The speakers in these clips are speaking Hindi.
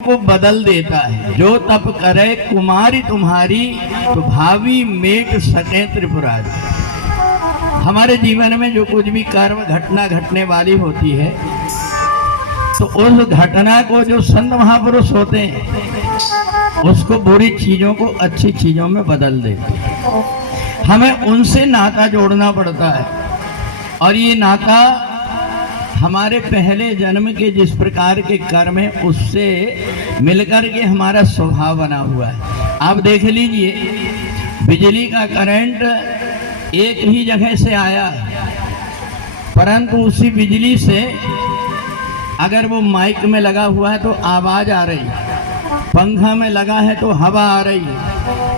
को बदल देता है। जो तप करे कुमारी तुम्हारी, तो भावी मेट सके त्रिपुरारी। हमारे जीवन में जो कुछ भी कर्म घटना घटने वाली होती है, तो उस घटना को जो संत महापुरुष होते हैं उसको बुरी चीजों को अच्छी चीजों में बदल देते हैं। हमें उनसे नाता जोड़ना पड़ता है, और ये नाता हमारे पहले जन्म के जिस प्रकार के कर्म है उससे मिलकर के हमारा स्वभाव बना हुआ है। आप देख लीजिए, बिजली का करंट एक ही जगह से आया है, परंतु उसी बिजली से अगर वो माइक में लगा हुआ है तो आवाज आ रही है, पंखा में लगा है तो हवा आ रही है।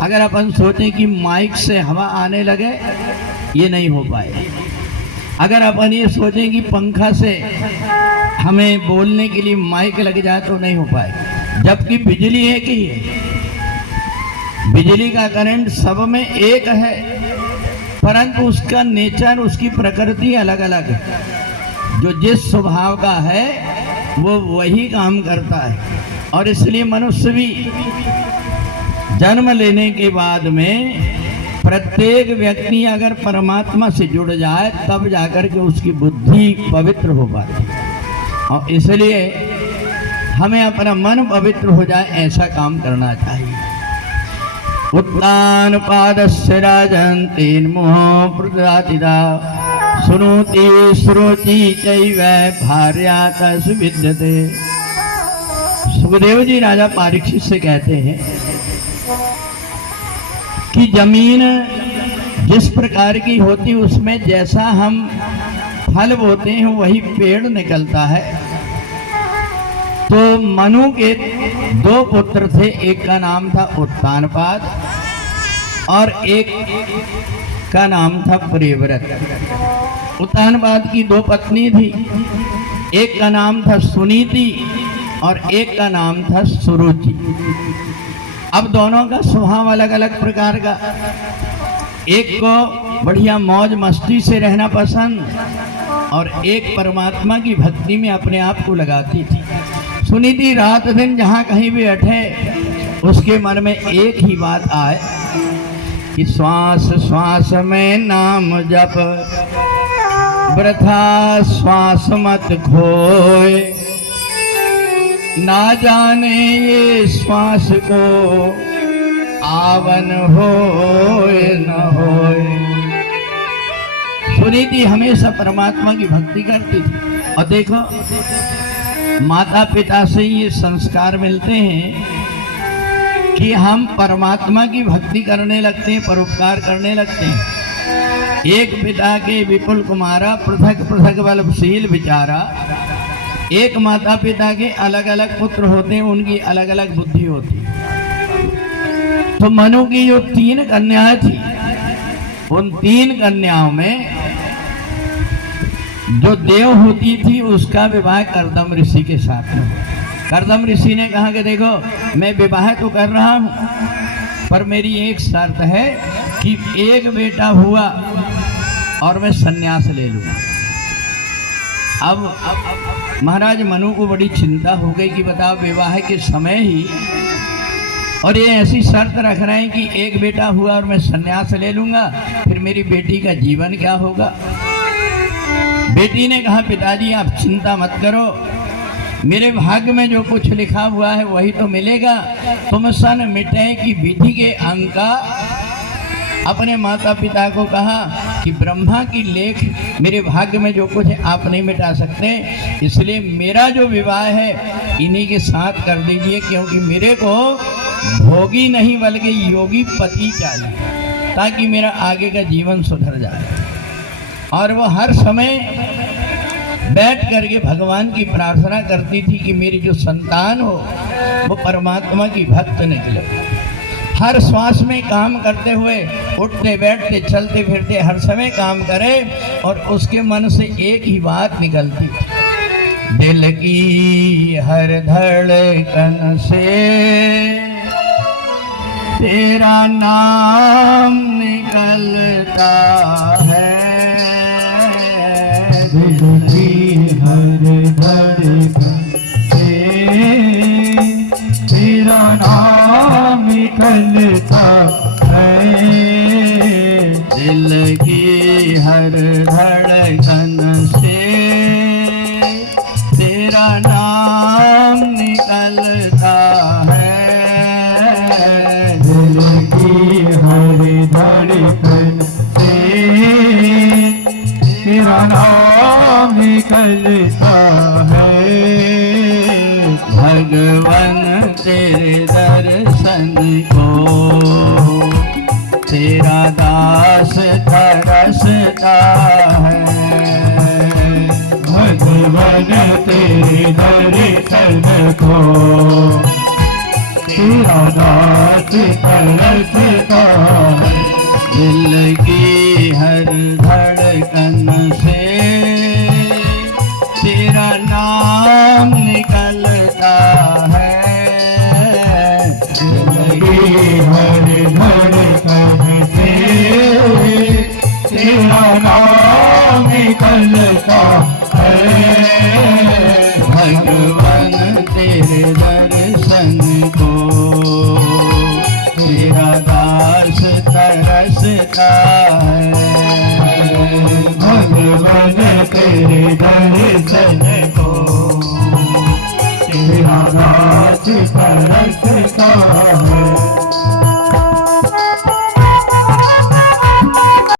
अगर अपन सोचें कि माइक से हवा आने लगे, ये नहीं हो पाए। अगर अपन ये सोचें कि पंखा से हमें बोलने के लिए माइक लग जाए तो नहीं हो पाएगा, जबकि बिजली एक ही है। बिजली का करंट सब में एक है, परंतु उसका नेचर, उसकी प्रकृति अलग अलग है। जो जिस स्वभाव का है वो वही काम करता है। और इसलिए मनुष्य भी जन्म लेने के बाद में प्रत्येक व्यक्ति अगर परमात्मा से जुड़ जाए तब जाकर के उसकी बुद्धि पवित्र हो पाती है। और इसलिए हमें अपना मन पवित्र हो जाए, ऐसा काम करना चाहिए। उत्तान पादस्य राजन् तेन्मुह प्रदातिदा सुनोति श्रोति चैव भार्याता सुविद्यते। सुखदेव जी राजा परीक्षित से कहते हैं कि जमीन जिस प्रकार की होती उसमें जैसा हम फल बोते हैं वही पेड़ निकलता है। तो मनु के दो पुत्र थे, एक का नाम था उत्तानपाद और एक का नाम था प्रियव्रत। उत्तानपाद की दो पत्नी थी, एक का नाम था सुनीति और एक का नाम था सुरुचि। अब दोनों का स्वभाव अलग अलग प्रकार का। एक को बढ़िया मौज मस्ती से रहना पसंद और एक परमात्मा की भक्ति में अपने आप को लगाती थी। सुनीति रात दिन जहाँ कहीं भी बैठे उसके मन में एक ही बात आए कि श्वास श्वास में नाम जप, वृथा श्वास मत खोए, ना जाने ये श्वास को आवन होए न होए। सुनीति हमेशा परमात्मा की भक्ति करती थी। और देखो, माता पिता से ये संस्कार मिलते हैं कि हम परमात्मा की भक्ति करने लगते हैं, परोपकार करने लगते हैं। एक पिता के विपुल कुमारा, पृथक पृथक बलशील विचारा। एक माता पिता के अलग अलग पुत्र होते हैं, उनकी अलग अलग बुद्धि होती है। तो मनु की जो 3 कन्याएं थी, उन 3 कन्याओं में जो देव होती थी उसका विवाह कर्दम ऋषि के साथ में। कर्दम ऋषि ने कहा कि देखो, मैं विवाह तो कर रहा हूँ, पर मेरी एक शर्त है कि एक बेटा हुआ और मैं संन्यास ले लूँगा। अब महाराज मनु को बड़ी चिंता हो गई कि बताओ, विवाह के समय ही और ये ऐसी शर्त रख रहे हैं कि एक बेटा हुआ और मैं संन्यास ले लूंगा, फिर मेरी बेटी का जीवन क्या होगा। बेटी ने कहा, पिताजी आप चिंता मत करो, मेरे भाग्य में जो कुछ लिखा हुआ है वही तो मिलेगा। तुम सन मिटे की विधि के अंक का। अपने माता पिता को कहा कि ब्रह्मा की लेख मेरे भाग्य में जो कुछ है आप नहीं मिटा सकते, इसलिए मेरा जो विवाह है इन्हीं के साथ कर दीजिए, क्योंकि मेरे को भोगी नहीं बल्कि योगी पति चाहिए, ताकि मेरा आगे का जीवन सुधर जाए। और वो हर समय बैठ करके भगवान की प्रार्थना करती थी कि मेरी जो संतान हो वो परमात्मा की भक्त निकले। हर श्वास में काम करते हुए, उठते बैठते चलते फिरते हर समय काम करे, और उसके मन से एक ही बात निकलती, दिल की हर धड़कन से तेरा नाम निकलता है। दिल की हर धड़कन से निकलता है। दिल की हर धड़कन से तेरा नाम निकलता है। दिल की हर धड़कन से तेरा नाम निकलता है। भगवन तेरे दर्शन को तेरा दास तरसता है। भगवन तेरे दर्शन को तेरा दास तरसता है। दिल की हर धड़कन से तेरा नाम निकलता है। दिल की हर धड़कन से तेरा नाम निकलता है। भगवान तेरे दर्शन को तेरा दास तरसता है। भगवान तेरे दर्शन को